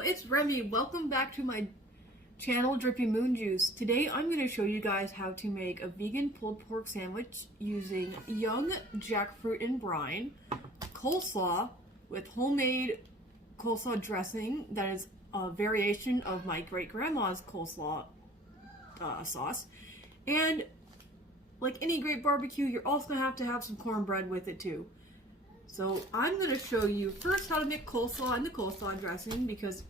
it's Remy. Welcome back to my channel, Drippy Moon Juice. Today I'm going to show you guys how to make a vegan pulled pork sandwich using young jackfruit and brine, coleslaw with homemade coleslaw dressing that is a variation of my great-grandma's coleslaw sauce, and like any great barbecue, you're also going to have some cornbread with it too. So I'm going to show you first how to make coleslaw and the coleslaw dressing, because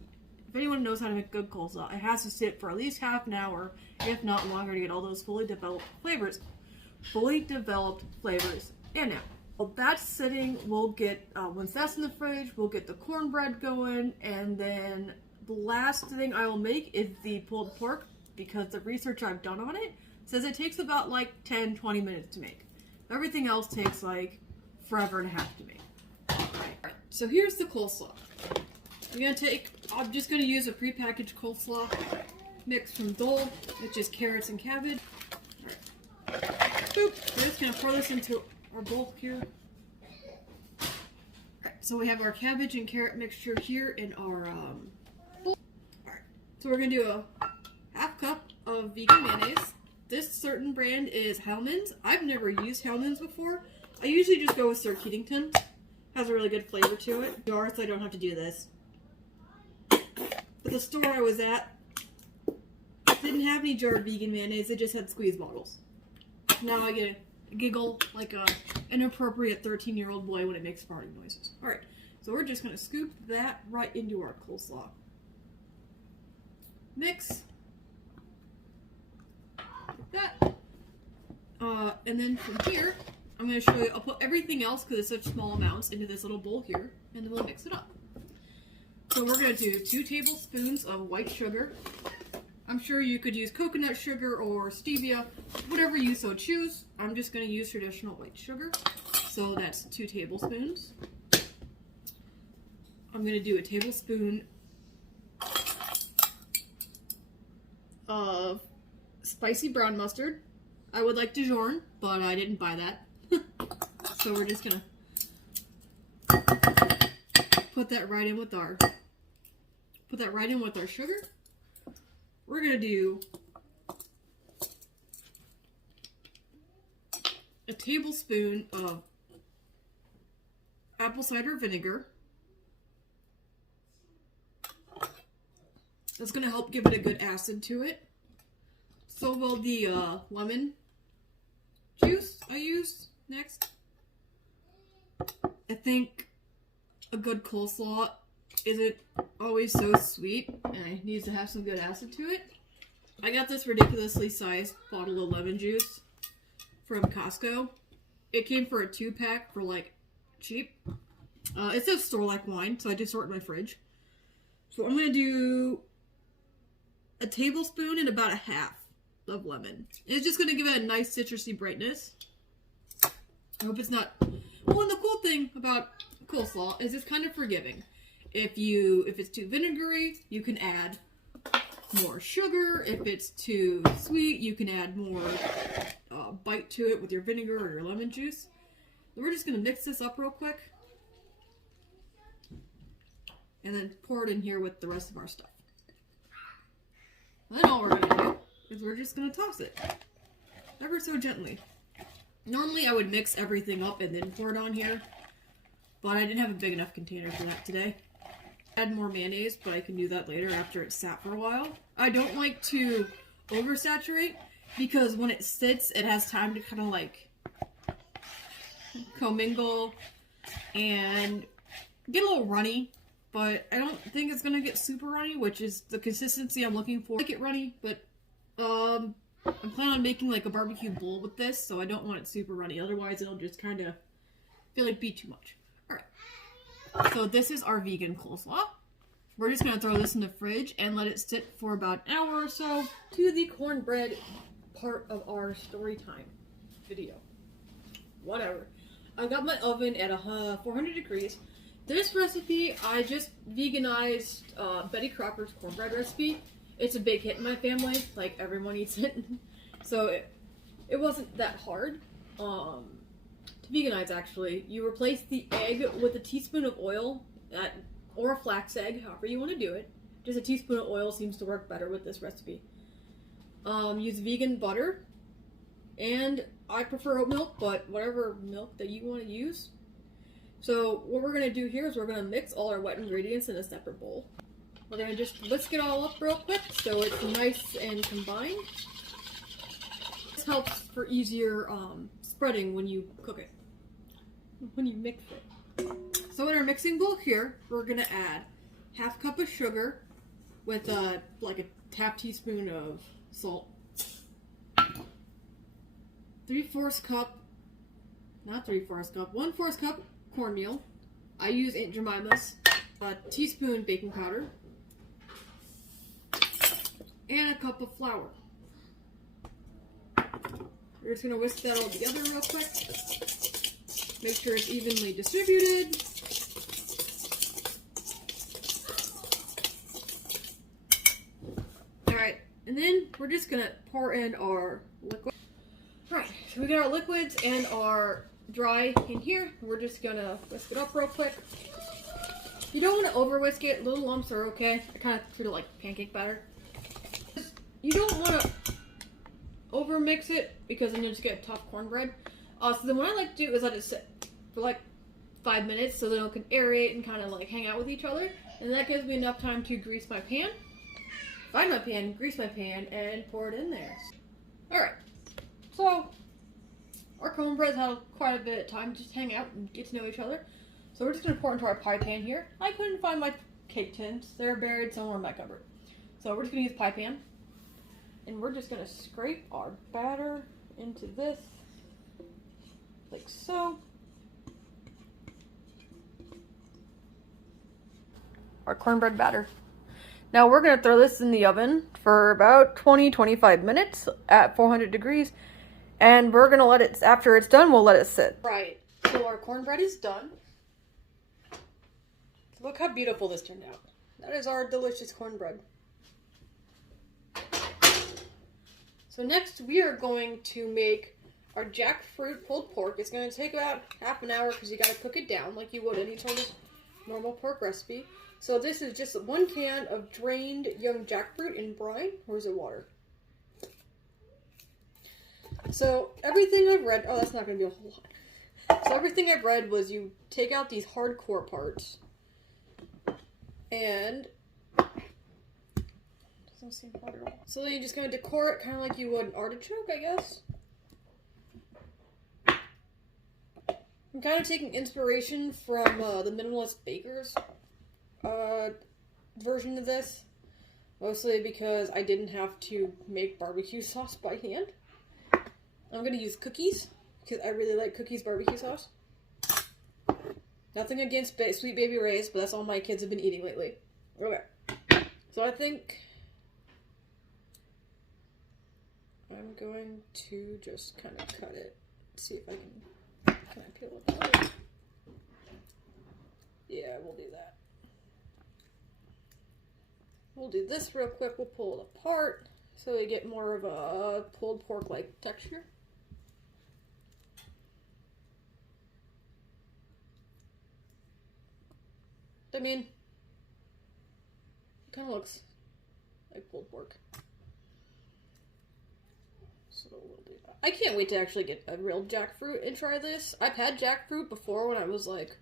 if anyone knows how to make good coleslaw, it has to sit for at least half an hour, if not longer, to get all those fully developed flavors. And now, while that's sitting, we'll get, once that's in the fridge, we'll get the cornbread going, and then the last thing I will make is the pulled pork, because the research I've done on it says it takes about like 10-20 minutes to make. Everything else takes like forever and a half to make. Alright, so here's the coleslaw. I'm just going to use a prepackaged coleslaw mix from Dole, which is carrots and cabbage. Alright, boop. We're just going to pour this into our bowl here. Alright, so we have our cabbage and carrot mixture here in our bowl. Alright, so we're going to do a half cup of vegan mayonnaise. This certain brand is Hellmann's. I've never used Hellmann's before. I usually just go with Sir Keatington. Has a really good flavor to it. Jars, so I don't have to do this. But the store I was at didn't have any jarred vegan mayonnaise. It just had squeeze bottles. Now I get a giggle like an inappropriate 13-year-old boy when it makes farting noises. Alright, so we're just going to scoop that right into our coleslaw mix. Like that. And then from here, I'm going to show you, I'll put everything else, because it's such small amounts, into this little bowl here, and then we'll mix it up. So we're going to do 2 tablespoons of white sugar. I'm sure you could use coconut sugar or stevia, whatever you so choose. I'm just going to use traditional white sugar. So that's 2 tablespoons. I'm going to do a tablespoon of spicy brown mustard. I would like Dijon, but I didn't buy that. So we're just gonna put that right in with our sugar. We're gonna do a tablespoon of apple cider vinegar. That's gonna help give it a good acid to it. So will the lemon juice I used next. I think a good coleslaw isn't always so sweet, and it needs to have some good acid to it. I got this ridiculously sized bottle of lemon juice from Costco. It came for a 2-pack for like cheap. It says store-like wine, so I just sort in my fridge. So I'm going to do a tablespoon and about a half of lemon. It's just going to give it a nice citrusy brightness. I hope it's not... Well, and the cool thing about coleslaw is it's kind of forgiving. If it's too vinegary, you can add more sugar. If it's too sweet, you can add more bite to it with your vinegar or your lemon juice. We're just going to mix this up real quick. And then pour it in here with the rest of our stuff. Then all we're going to do is we're just going to toss it. Ever so gently. Normally I would mix everything up and then pour it on here, but I didn't have a big enough container for that today. Add more mayonnaise, but I can do that later after it's sat for a while. I don't like to oversaturate, because when it sits, it has time to kind of like commingle and get a little runny, but I don't think it's going to get super runny, which is the consistency I'm looking for. I like it runny, but I'm planning on making like a barbecue bowl with this, so I don't want it super runny. Otherwise, it'll just kind of feel like be too much. Alright, so this is our vegan coleslaw. We're just going to throw this in the fridge and let it sit for about an hour or so to the cornbread part of our story time video. Whatever. I've got my oven at 400 degrees. This recipe, I just veganized Betty Crocker's cornbread recipe. It's a big hit in my family, like everyone eats it. So it wasn't that hard to veganize, actually. You replace the egg with a teaspoon of oil, or a flax egg, however you want to do it. Just a teaspoon of oil seems to work better with this recipe. Use vegan butter, and I prefer oat milk, but whatever milk that you want to use. So what we're going to do here is we're going to mix all our wet ingredients in a separate bowl. We're going to just whisk it all up real quick so it's nice and combined. This helps for easier spreading when you cook it, when you mix it. So in our mixing bowl here, we're going to add half cup of sugar with like a half teaspoon of salt, 1/4 cup cornmeal. I use Aunt Jemima's. A teaspoon baking powder, and a cup of flour. We're just going to whisk that all together real quick. Make sure it's evenly distributed. Alright, and then we're just going to pour in our liquid. Alright, so we got our liquids and our dry in here. We're just going to whisk it up real quick. You don't want to over whisk it. Little lumps are okay. I kind of treat it like pancake batter. You don't want to over mix it because then you just get tough cornbread. So then what I like to do is let it sit for like 5 minutes so then it can aerate and kind of like hang out with each other. And that gives me enough time to grease my pan. Find my pan, grease my pan, and pour it in there. Alright, so our cornbread's had quite a bit of time to just hang out and get to know each other. So we're just going to pour into our pie pan here. I couldn't find my cake tins. They're buried somewhere in my cupboard. So we're just going to use pie pan. And we're just going to scrape our batter into this, like so. Our cornbread batter. Now we're going to throw this in the oven for about 20-25 minutes at 400 degrees. And we're going to let it, after it's done, we'll let it sit. Right, so our cornbread is done. Look how beautiful this turned out. That is our delicious cornbread. So next we are going to make our jackfruit pulled pork. It's going to take about half an hour because you got to cook it down like you would any sort of normal pork recipe. So this is just 1 can of drained young jackfruit in brine, or is it water? So everything I've read, oh that's not going to be a whole lot. So everything I've read was you take out these hardcore parts and doesn't seem hot at all. So then you're just going to decor it kind of like you would an artichoke, I guess. I'm kind of taking inspiration from the Minimalist Baker's version of this. Mostly because I didn't have to make barbecue sauce by hand. I'm going to use cookies because I really like cookies barbecue sauce. Nothing against Sweet Baby Ray's, but that's all my kids have been eating lately. Okay. So I think I'm going to just kind of cut it. See if I can I peel it out? Yeah, we'll do that. We'll do this real quick. We'll pull it apart so we get more of a pulled pork-like texture. I mean, it kind of looks like pulled pork. So we'll do that. I can't wait to actually get a real jackfruit and try this. I've had jackfruit before when I was like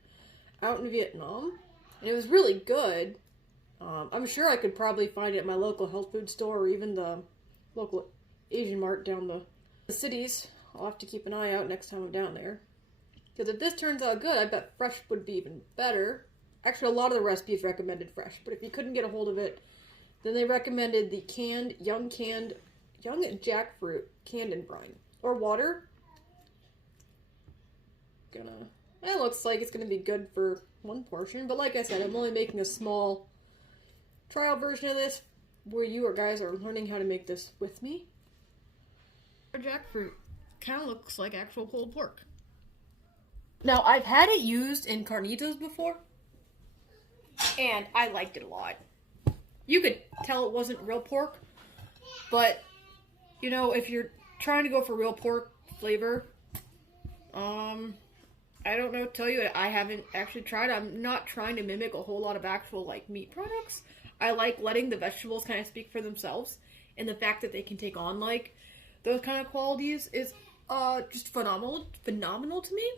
out in Vietnam, and it was really good. I'm sure I could probably find it at my local health food store or even the local Asian mart down the cities. I'll have to keep an eye out next time I'm down there. Because if this turns out good, I bet fresh would be even better. Actually, a lot of the recipes recommended fresh, but if you couldn't get a hold of it, then they recommended the young jackfruit canned in brine or water. It looks like it's gonna be good for one portion, but like I said, I'm only making a small trial version of this where you guys are learning how to make this with me. Our jackfruit kind of looks like actual pulled pork. Now, I've had it used in carnitas before, and I liked it a lot. You could tell it wasn't real pork, but, you know, if you're trying to go for real pork flavor, I I don't know, tell you, I haven't actually tried. I'm not trying to mimic a whole lot of actual, like, meat products. I like letting the vegetables kind of speak for themselves, and the fact that they can take on, like, those kind of qualities is, just phenomenal to me.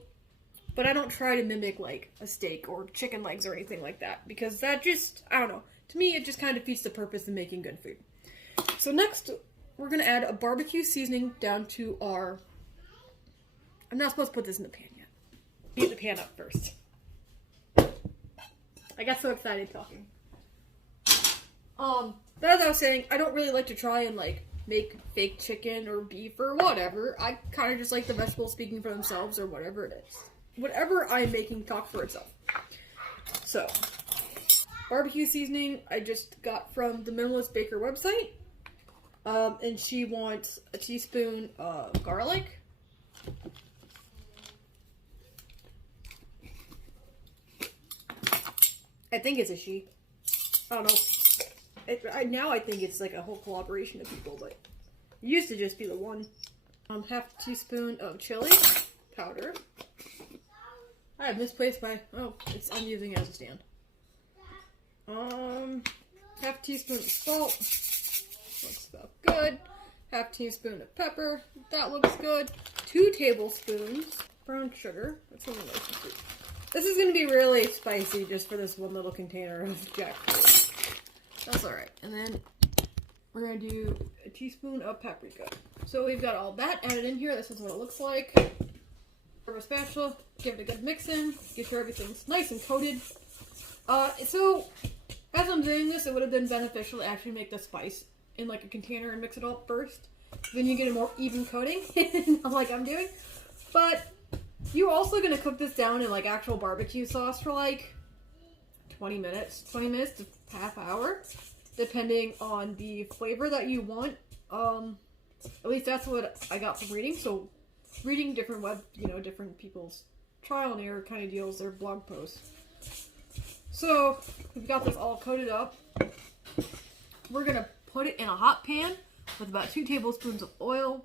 But I don't try to mimic, like, a steak or chicken legs or anything like that, because that just, I don't know. To me, it just kind of defeats the purpose of making good food. So next, we're going to add a barbecue seasoning down to our... I'm not supposed to put this in the pan yet. Heat the pan up first. I got so excited talking. But as I was saying, I don't really like to try and, like, make fake chicken or beef or whatever. I kind of just like the vegetables speaking for themselves or whatever it is. Whatever I'm making talk for itself. So, barbecue seasoning I just got from the Minimalist Baker website. And she wants a teaspoon of garlic. I think it's a she. I don't know. Now I think it's like a whole collaboration of people, but it used to just be the one. Half a teaspoon of chili powder. I have misplaced my... Oh, I'm using it as a stand. Half a teaspoon of salt. Looks about good. Half teaspoon of pepper. That looks good. 2 tablespoons brown sugar. That's something nice and sweet. This is going to be really spicy just for this one little container of jackfruit. That's alright. And then we're going to do a teaspoon of paprika. So we've got all that added in here. This is what it looks like. Grab a spatula, give it a good mix in, get sure everything's nice and coated. So as I'm doing this, it would have been beneficial to actually make the spice in like a container and mix it all first. Then you get a more even coating, not like I'm doing. But you're also going to cook this down in like actual barbecue sauce for like 20 minutes to half hour, depending on the flavor that you want. At least that's what I got from reading. So reading different different people's trial and error kind of deals, their blog posts. So we've got this all coated up. We're going to put it in a hot pan with about 2 tablespoons of oil.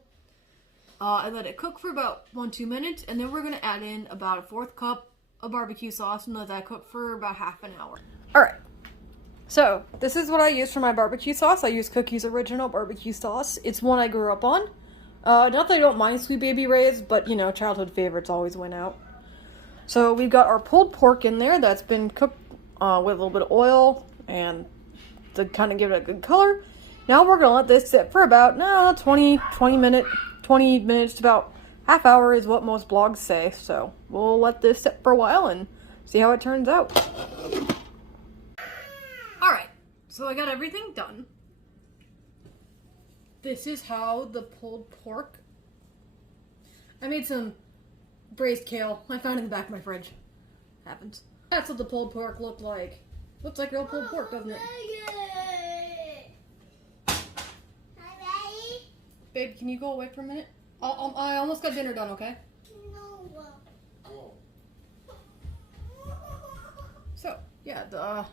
And let it cook for about 1-2 minutes, and then we're going to add in about a 1/4 cup of barbecue sauce and let that cook for about half an hour. Alright, so this is what I use for my barbecue sauce. I use Cookie's Original Barbecue Sauce. It's one I grew up on. Not that I don't mind Sweet Baby Ray's, but you know, childhood favorites always win out. So we've got our pulled pork in there that's been cooked with a little bit of oil and to kind of give it a good color. Now we're going to let this sit for about 20 minutes to about half hour is what most blogs say. So we'll let this sit for a while and see how it turns out. Alright, so I got everything done. This is how the pulled pork... I made some braised kale. I found it in the back of my fridge. Happens. That's what the pulled pork looked like. Looks like real pulled pork, doesn't it? Babe, can you go away for a minute? I almost got dinner done, okay? No. So, yeah, the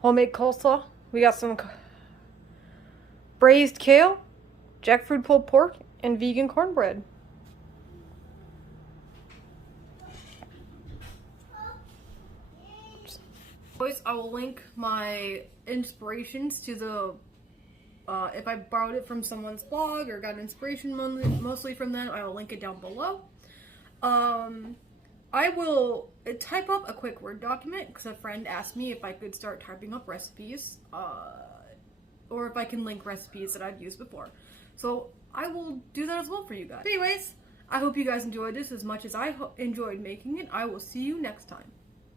homemade coleslaw. We got some braised kale, jackfruit pulled pork, and vegan cornbread. Boys, I will link my inspirations to the if I borrowed it from someone's blog or got inspiration mostly from them, I will link it down below. I will type up a quick Word document because a friend asked me if I could start typing up recipes, or if I can link recipes that I've used before. So I will do that as well for you guys. Anyways, I hope you guys enjoyed this as much as I enjoyed making it. I will see you next time.